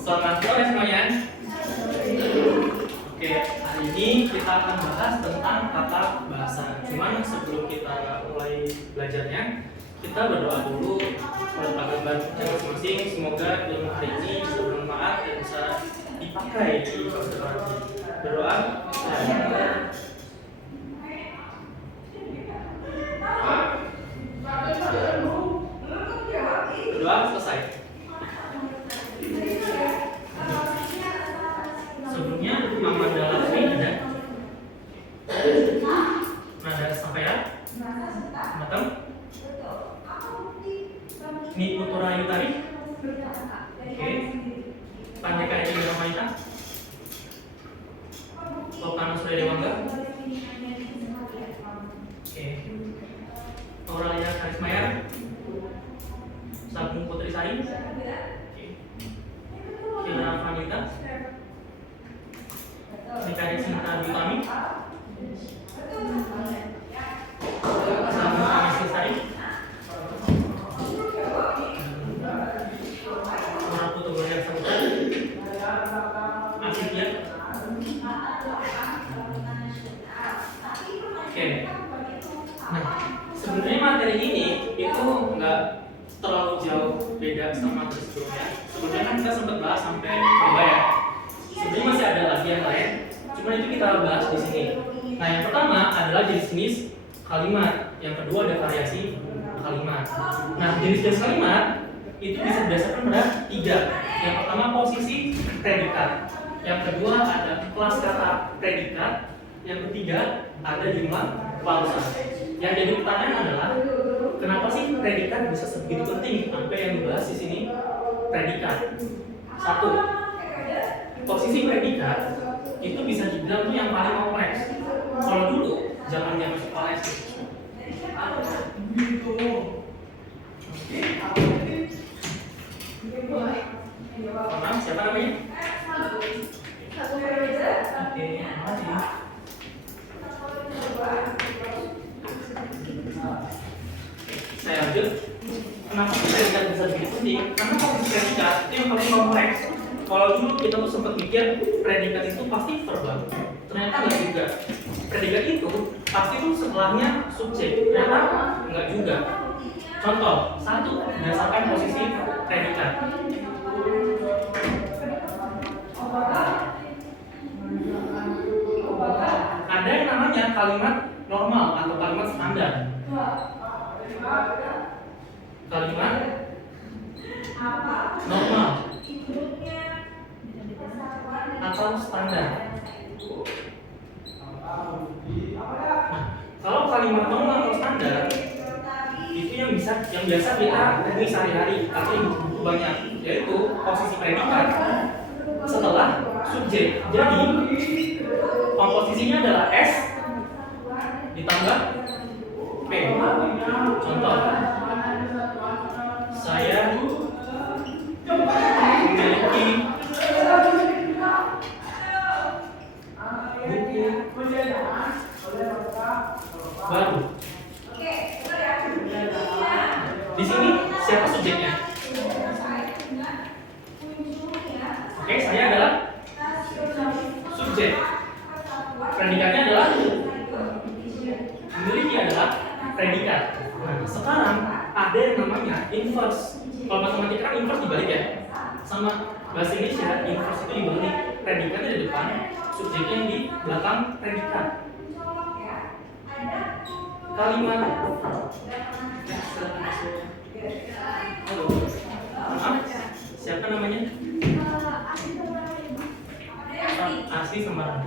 Selamat sore semuanya. Oke, hari ini kita akan bahas tentang tata bahasa. Cuman sebelum kita mulai belajarnya, kita berdoa dulu agar kita masing-masing. Semoga ilmu hari ini bisa bermanfaat dan bisa dipakai di masa depan. Berdoa. Berdoa selesai. Sebelumnya nama dalam ini ada nada sampai ya matang ini Putura Yutari. Oke, Pandeka Edi Ramaita, Lokana Surya Dewangga. Oke, Auralia Karismaya, Sabung Putri Sari. Oke, Kiara Vanita, Nikari Sinta Dutami, Sabung Kamisi Sari, Putu Goyang Sabutan, Asidya. Oke, nah sebenarnya materi ini itu nggak terlalu jauh beda sama sebelumnya. Sebelumnya kan kita sempat bahas sampai coba ya. Sebenarnya masih ada lagi yang lain, cuma itu kita bahas di sini. Nah, yang pertama adalah jenis-jenis kalimat, yang kedua ada variasi kalimat. Nah, jenis-jenis kalimat itu bisa berdasarkan pada tiga. Yang pertama posisi predikat, yang kedua ada kelas kata predikat, yang ketiga ada jumlah klausa. Yang jadi pertanyaan adalah kenapa sih predikat bisa sebegitu penting? Sampai yang dibahas di sini predikat. Satu, posisi predikat itu bisa dibilang tuh yang paling kompleks. Kalau dulu zamannya sekolah SD. Maaf, siapa namanya? Oke, makasih. Saya lanjut. Kenapa predikat bisa begitu penting? Karena posisi predikat itu yang paling kompleks. Kalau dulu kita tuh sempat mikir predikat itu pasti verbal, ternyata nggak juga. Predikat itu pasti tuh setelahnya subjek, ternyata nggak juga. Contoh, satu berdasarkan posisi predikat. Ada yang namanya kalimat normal atau kalimat standar. Kalimat normal atau standar. Nah, kalau kalimat normal atau standar itu yang biasa kita temui sehari-hari atau yang banyak, yaitu posisi predikat setelah subjek. Jadi komposisinya adalah S ditambah P. Contoh, saya memiliki buku baru. Di sini siapa subjeknya? Oke, saya adalah subjek. Predikatnya adalah memiliki adalah predikat. Nah, sekarang ada yang namanya inverse. Kalau matematika kan inverse dibalik ya. Sama bahasa Indonesia inverse itu dibalik. Predikatnya di depan, subjeknya yang di belakang predikat. Kalimat halo, maaf, siapa namanya? Asli sama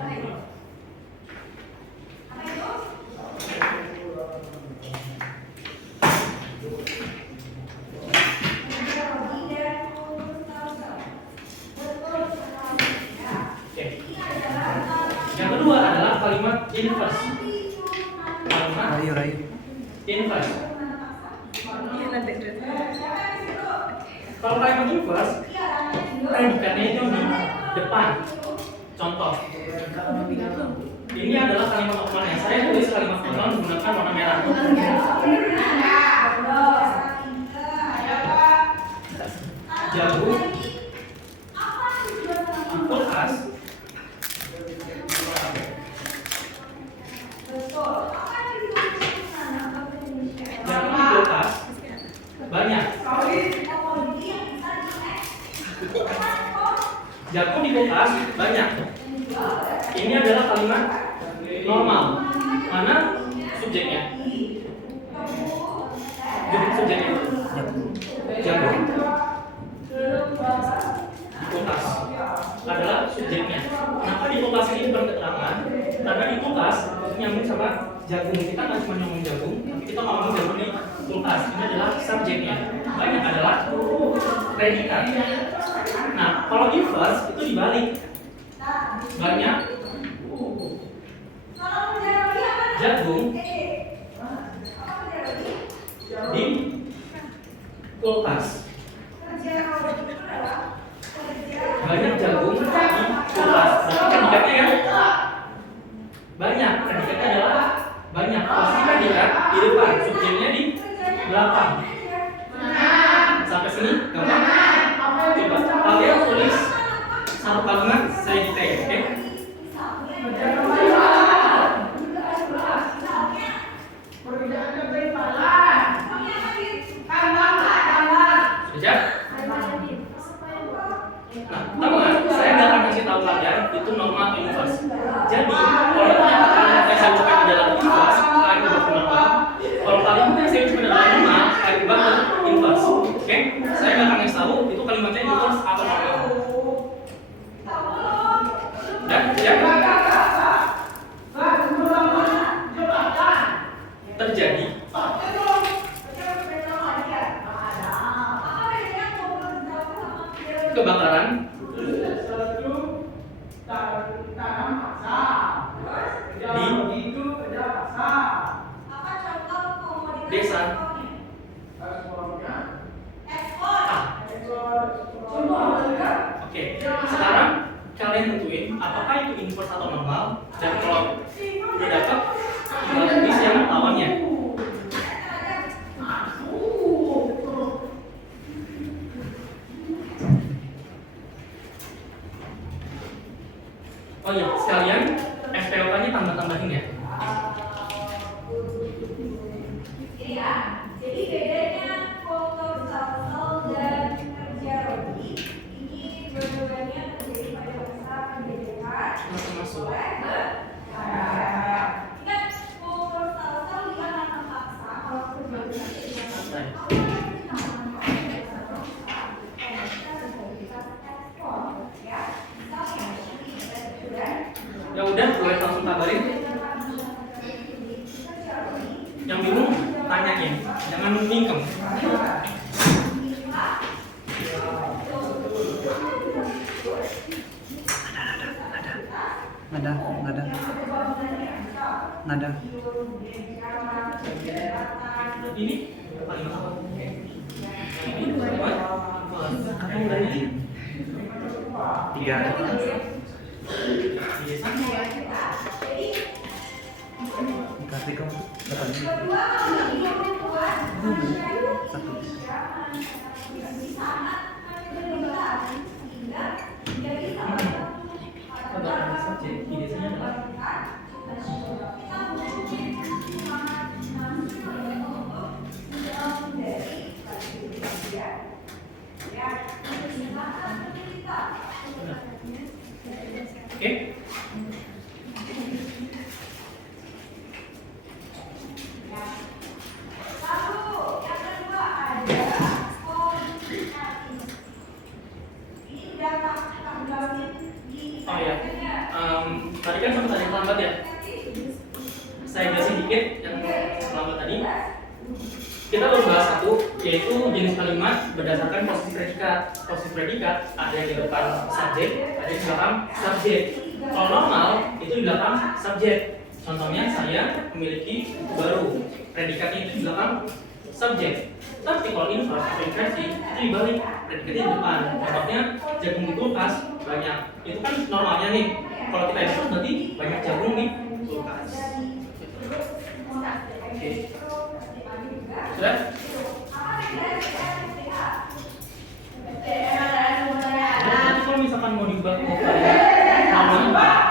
yang kedua adalah kalimat inverse. Kalimat inverse. Kalau kalimat inverse, predikatnya itu di depan. Contoh, ini adalah kalimat normal yang saya tulis kalimat normal menggunakan warna merah. Jagung Jagung di kulkas banyak. Ini adalah kalimat normal. Mana subjeknya? Subjeknya jagung di kulkas adalah subjeknya. Kenapa di kulkas ini berketerangan? Karena di kulkas nyambung sama jagung. Kita nggak cuma ngomong jagung, tapi kita ngomong jagung di kulkas. Ini adalah subjeknya. Banyak adalah predikat. Nah, kalau inverse itu dibalik. Banyak jagung di kulkas. Banyak jagung di kulkas. Berarti predikatnya kan banyak. Predikatnya adalah banyak. Pasti predikat di depan, subjeknya di belakang. Sampai sini gampang. Coba kalian tulis satu kalimat saya detail, oke? Sudah? Nah, tahu nggak? Saya nggak akan kasih tahu kalian itu normal atau inverse. Jadi, kalau ternyata kalian saya ucapkan adalah inverse, kalian ubah ke normal. Kalau kalian saya ucapkan adalah normal, kalian ubah ke inverse. Oke? Saya nggak akan kasih tahu itu kalimatnya inverse atau normal. Dan terjadi kebakaran di desa Oke, sekarang kalian tentuin apakah itu inverse atau normal, dan kalau udah dapat tinggal tulis yang lawannya. Oh iya, sekalian SPOK-nya tambah-tambahin ya. Jadi bedanya foto salsel dan kerja roti ini dua-duanya terjadi pada masa pendidikan. Masuk. Ingat foto salsel dia kata paksa kalau kerja roti Ya udah, boleh langsung kabarin. Yang bingung tanyain, jangan mingkem. Nada. Ini paling apa? Ini Kamu udah izin? 3. Dikasih kamu berapa ini? 1. Kebakaran subjek di desanya adalah oke. Oh ya, tadi kan sempat ada yang lambat ya. Saya jelasin dikit yang lambat tadi. Kita baru bahas satu, yaitu jenis kalimat berdasarkan posisi predikat. Posisi predikat ada yang di depan subjek, ada yang di belakang subjek. Kalau normal itu di belakang subjek. Contohnya saya memiliki baru, predikatnya itu di belakang subjek. Tapi kalau inverse atau inversi itu dibalik, predikatnya di depan. Contohnya jagung di kulkas banyak. Itu kan normalnya nih. Kalau kita inverse berarti banyak jagung di kulkas. Oke. Sudah? Nanti kalau misalkan mau diubah ke nama sudah?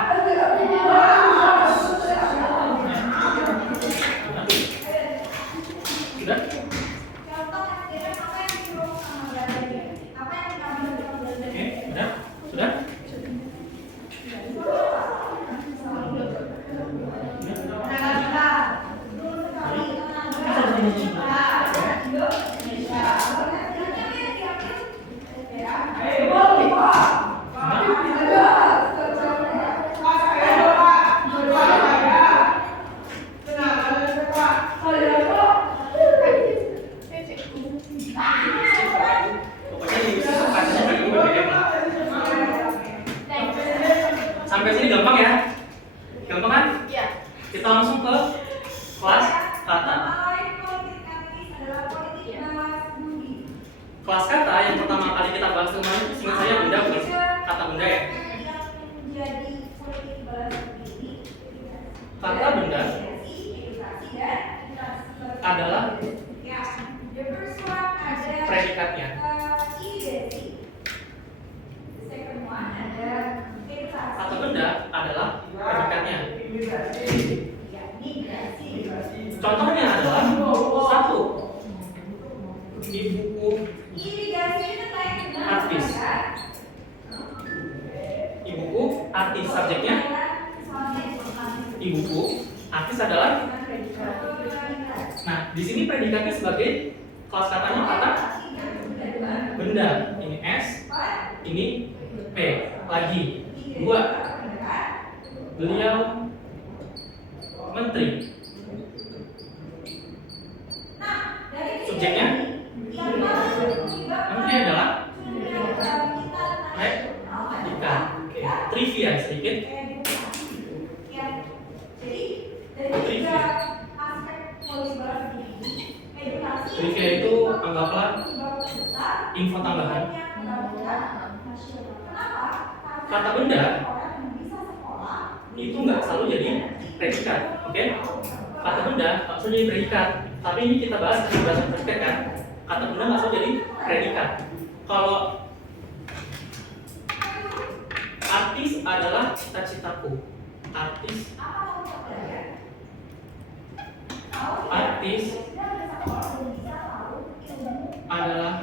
Ibuku, artis subjeknya. Ibuku, artis adalah. Nah, di sini predikatnya sebagai kelas katanya kata benda. Ini S, ini P. Lagi. 2. Beliau menteri. Subjeknya menteri adalah predikat. Oke. Trivia sedikit. Trivia. Trivia itu anggaplah info tambahan. Kata benda itu nggak selalu jadi predikat, oke? Kata benda nggak selalu jadi predikat, tapi ini kita bahas bahasa predikat kan? Kata benda nggak selalu jadi predikat. Kalau artis adalah cita-citaku, artis adalah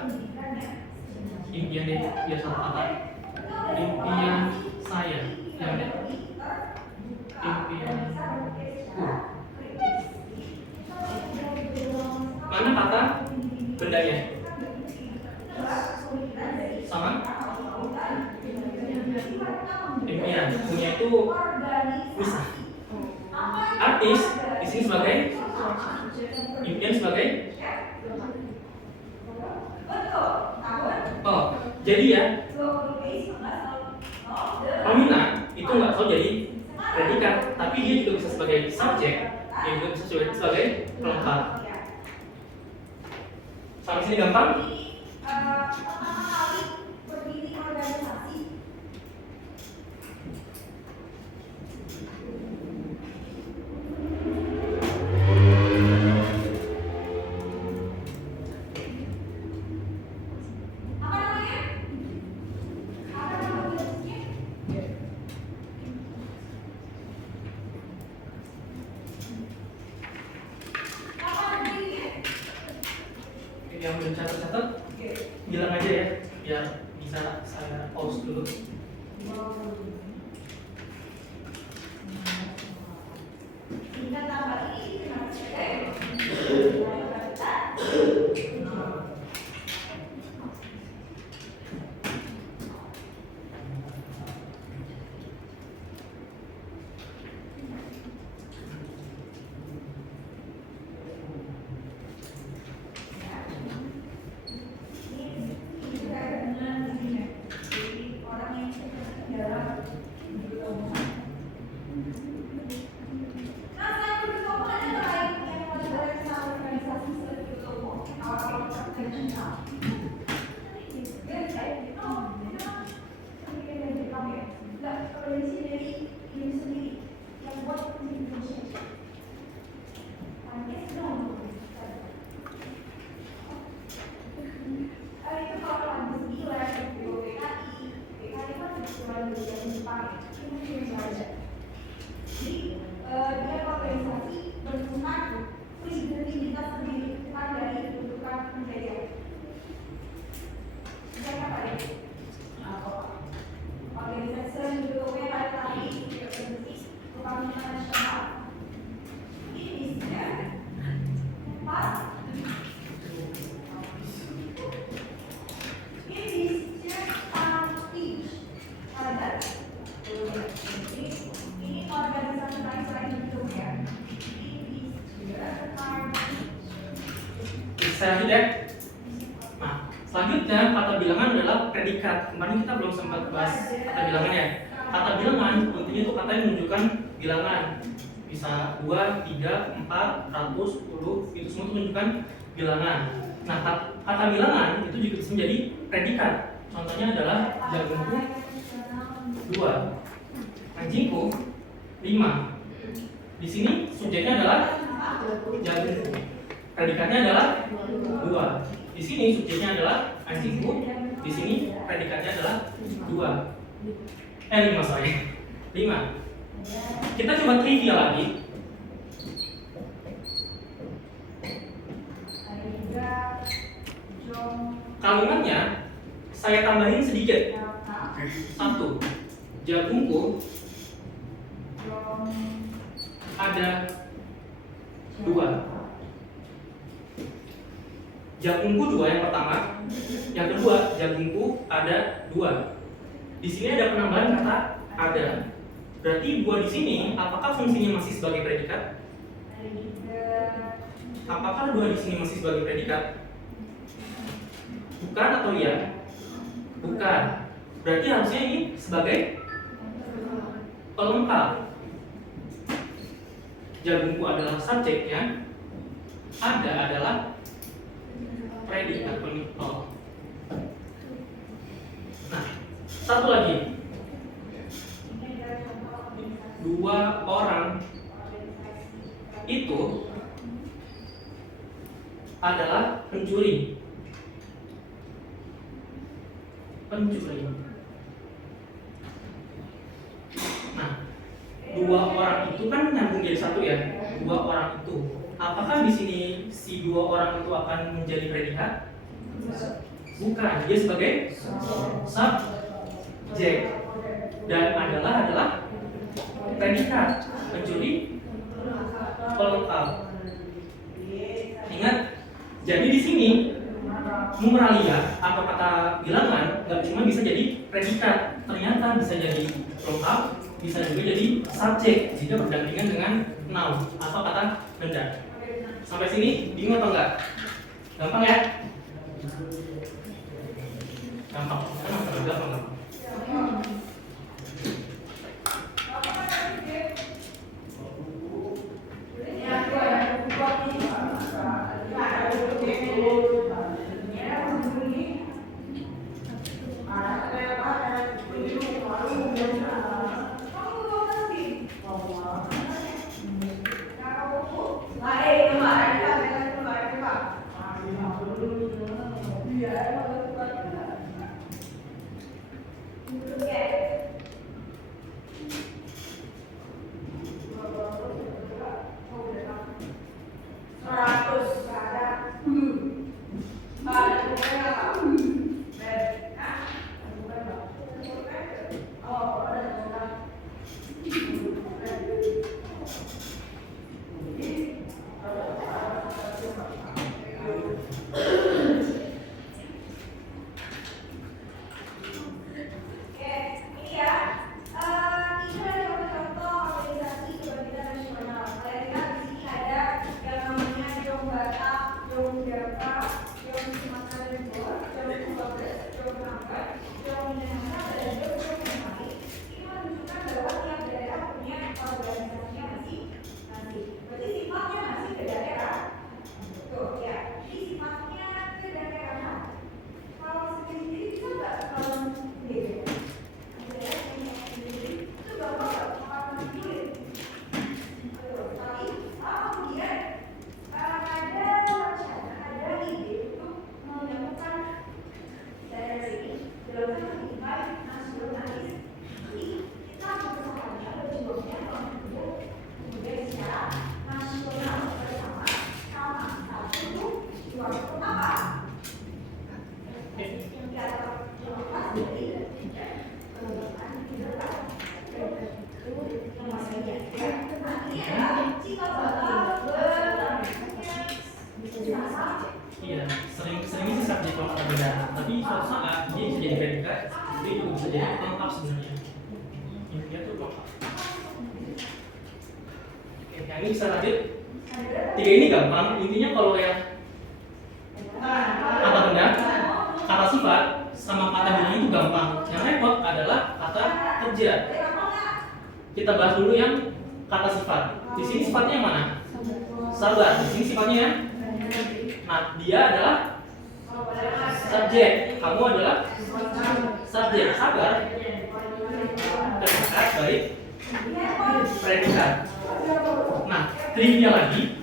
impian deh, biar satu kata. Impian saya, yang deh. Impianku. Mana kata bendanya? Sama? Impian. Punya itu bisa. Artis di sini sebagai impian sebagai. Oh, jadi ya. Pamina itu nggak selalu jadi predikat, tapi dia juga bisa sebagai subjek, dia juga bisa sebagai pelengkap. Sampai sini gampang? Yang belum catat-catat, bilang aja ya, biar bisa saya pause dulu. Saya lanjut ya. Nah, selanjutnya kata bilangan adalah predikat. Kemarin kita belum sempat bahas kata bilangan ya. Kata bilangan intinya itu kata yang menunjukkan bilangan. Bisa 2, 3, 4, 100, 10, itu semua itu menunjukkan bilangan. Nah, kata bilangan itu juga bisa menjadi predikat. Contohnya adalah jagungku 2, anjingku 5. Di sini subjeknya adalah jagungku. Predikatnya adalah 2. Di sini subjeknya adalah anjingku. Di sini predikatnya adalah 5 sorry. 5. Kita coba trivia lagi. Kalimatnya saya tambahin sedikit. Satu, jagungku ada 2. Jagungku 2 yang pertama. Yang kedua, jagungku ada 2. Di sini ada penambahan kata ada. Berarti 2 di sini, apakah fungsinya masih sebagai predikat? Apakah 2 di sini masih sebagai predikat? Bukan atau iya? Bukan. Berarti harusnya ini sebagai pelengkap. Jagungku adalah subjeknya, ada adalah predikat penutup. Nah, satu lagi. 2 orang itu adalah pencuri. Pencuri. Nah, 2 orang itu kan nyambung jadi 1 ya. 2 orang itu. Apakah di sini si 2 orang itu akan menjadi predikat? Bukan, dia sebagai subjek. Dan adalah predikat. Pencuri pelengkap. Ingat, jadi di sini numeralia atau kata bilangan nggak cuma bisa jadi predikat, ternyata bisa jadi pelengkap, bisa juga jadi subjek jika berdampingan dengan noun atau kata benda. Sampai sini bingung atau enggak? Gampang ya? Gampang. Gampang. Iya, sering sih subjek kalau kata beda, tapi suatu saat dia bisa jadi predikat, dia juga bisa jadi pelengkap sebenarnya. Intinya tuh pelengkap. Oke, yang ini bisa lanjut. 3 ini gampang. Intinya kalau yang kata benda, kata sifat, sama kata bilang itu gampang. Yang repot adalah kata kerja. Kita bahas dulu yang kata sifat. Di sini sifatnya yang mana? Sabar. Di sini sifatnya yang nah, dia adalah subjek, kamu adalah subjek. Sabar predikat baik predikat. Nah, trivia lagi,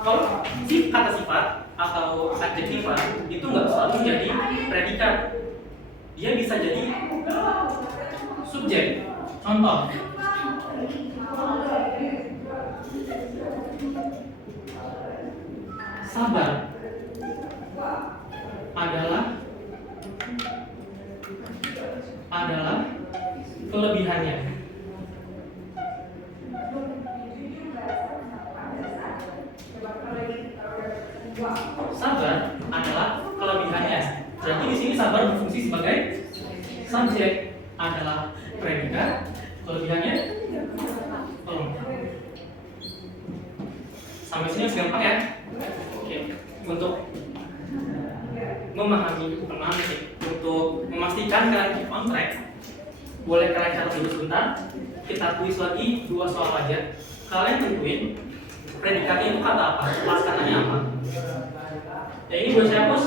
kalau si kata sifat atau adjektiva itu nggak selalu jadi predikat, dia bisa jadi subjek. Contoh, sabar adalah adalah kelebihannya. Sabar adalah kelebihannya. Berarti di sini sabar berfungsi sebagai subjek, adalah predikat, kelebihannya tolong. Sampai sini masih gampang ya? Oke. Untuk memahami sih, untuk memastikan kalian keep on track, boleh kalian catat dulu sebentar. Kita kuis lagi 2 soal aja. Kalian tentuin predikatnya itu kata apa, kelas katanya apa. Ya ini boleh saya hapus.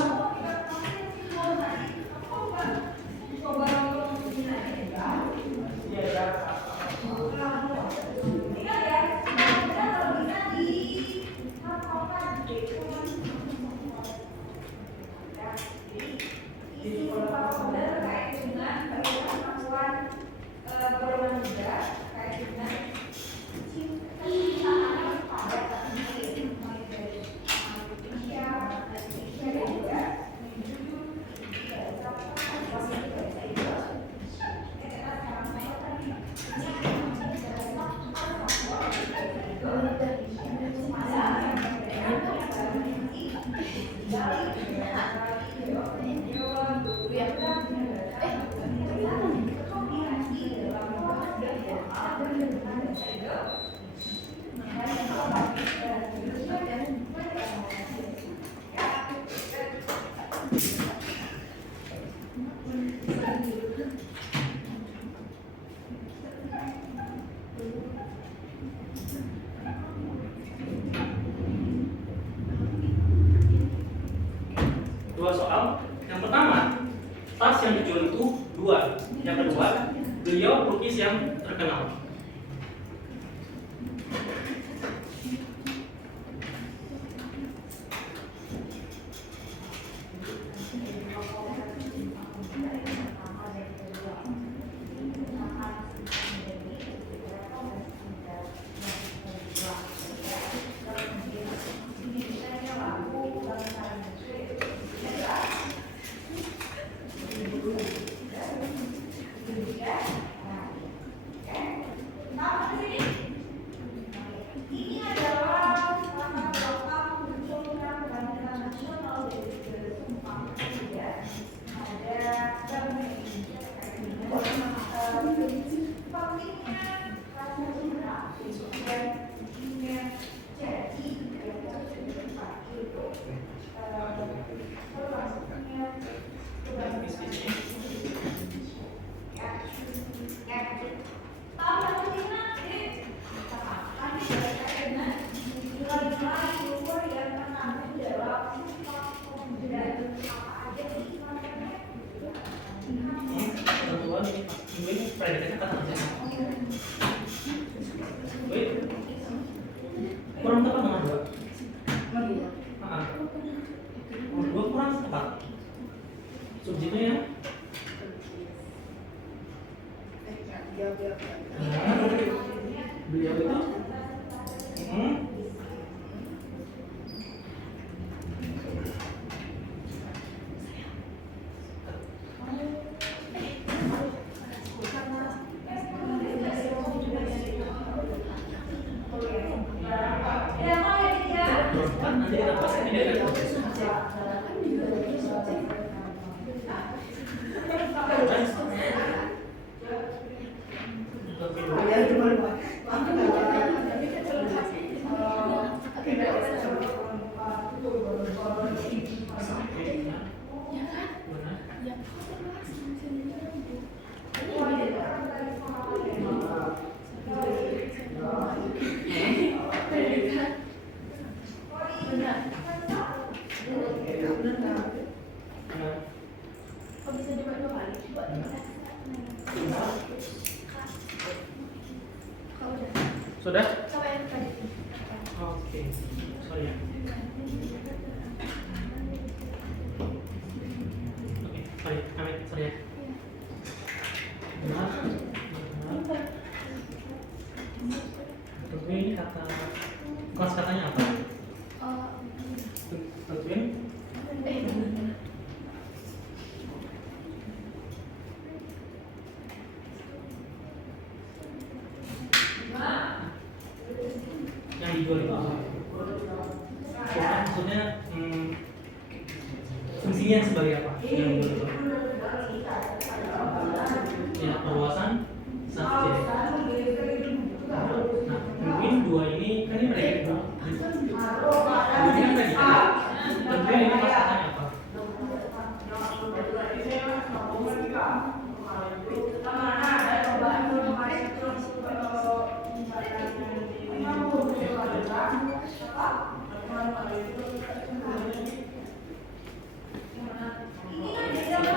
Dua soal. Yang pertama, tas yang dijual itu 2. Yang kedua, beliau pelukis yang terkenal. Ini predikatnya kata aja. Kurang tepat dengan 2. Dua kurang tepat. Subjeknya ya. Beliau itu nanti kita bahas ini dari sudah? Oke, sorry ya. Oke, sorry ya. Tentunya ini kata kelas katanya apa? Tentuin. yang dijual itu apa? Maksudnya fungsinya sebagai apa? Yang dijual itu? Ya, perluasan subjek. Nah, mungkin dua ini kan ini predikat dua. Ini kan predikat. Tentunya ini maksudnya apa?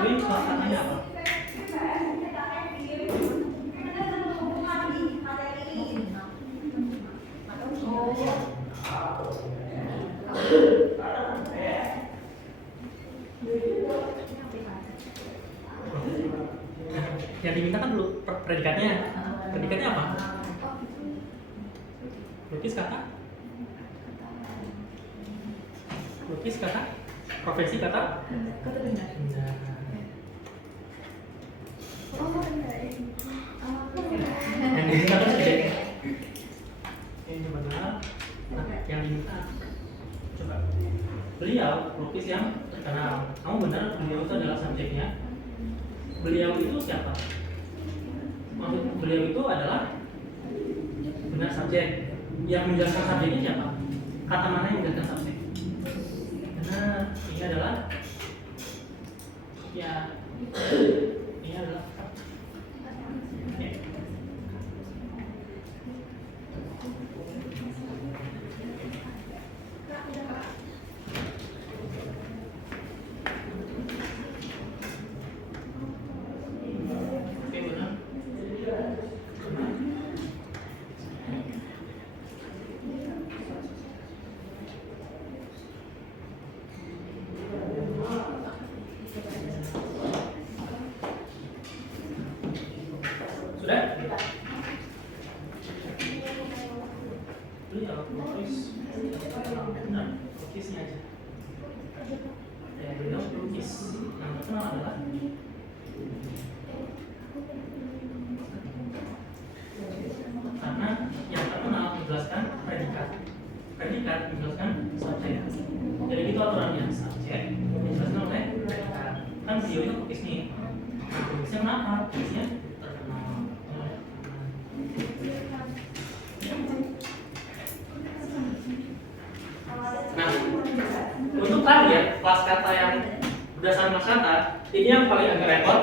Ini maksudnya apa? Yang diminta kan dulu predikatnya. Predikatnya apa? Lukis kata? Lukis kata? Profesi kata? Benda. Yang diminta kan subjeknya. Ini benar. Nah, yang diminta coba. Beliau lukis yang terkenal. Kamu benar, beliau itu adalah subjeknya. Beliau itu siapa? Maksud beliau itu adalah benar subjek. Yang menjelaskan subjeknya siapa? Kata mana yang menjelaskan subjek? Benar, ini adalah ya ini adalah oke. Oke, benar. Sudah? Beliau lukis benar, lukisnya aja. Ya, beliau lukis yang terkenal adalah karena yang terkenal menjelaskan predikat. Predikat menjelaskan subjek. Jadi itu aturannya, subjek dijelaskan oleh predikat. Kan beliau itu lukis nih. Nah, lukisnya kenapa? Lukisnya terkenal. Nah, untuk target kelas kata yang berdasarkan kelas kata, ini yang paling agak repot.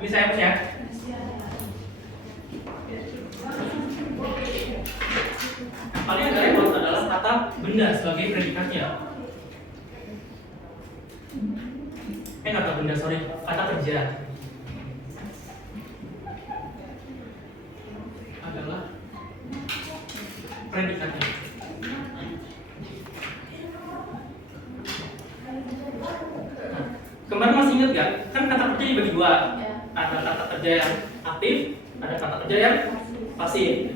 Ini saya hapus ya. Paling agak repot adalah kata benda sebagai predikatnya. Kata benda, sorry, kata kerja adalah predikatnya. Nah, kemarin masih ingat kan? Kan kata kerja dibagi dua. Ada kata kerja yang aktif, ada kata kerja yang pasif.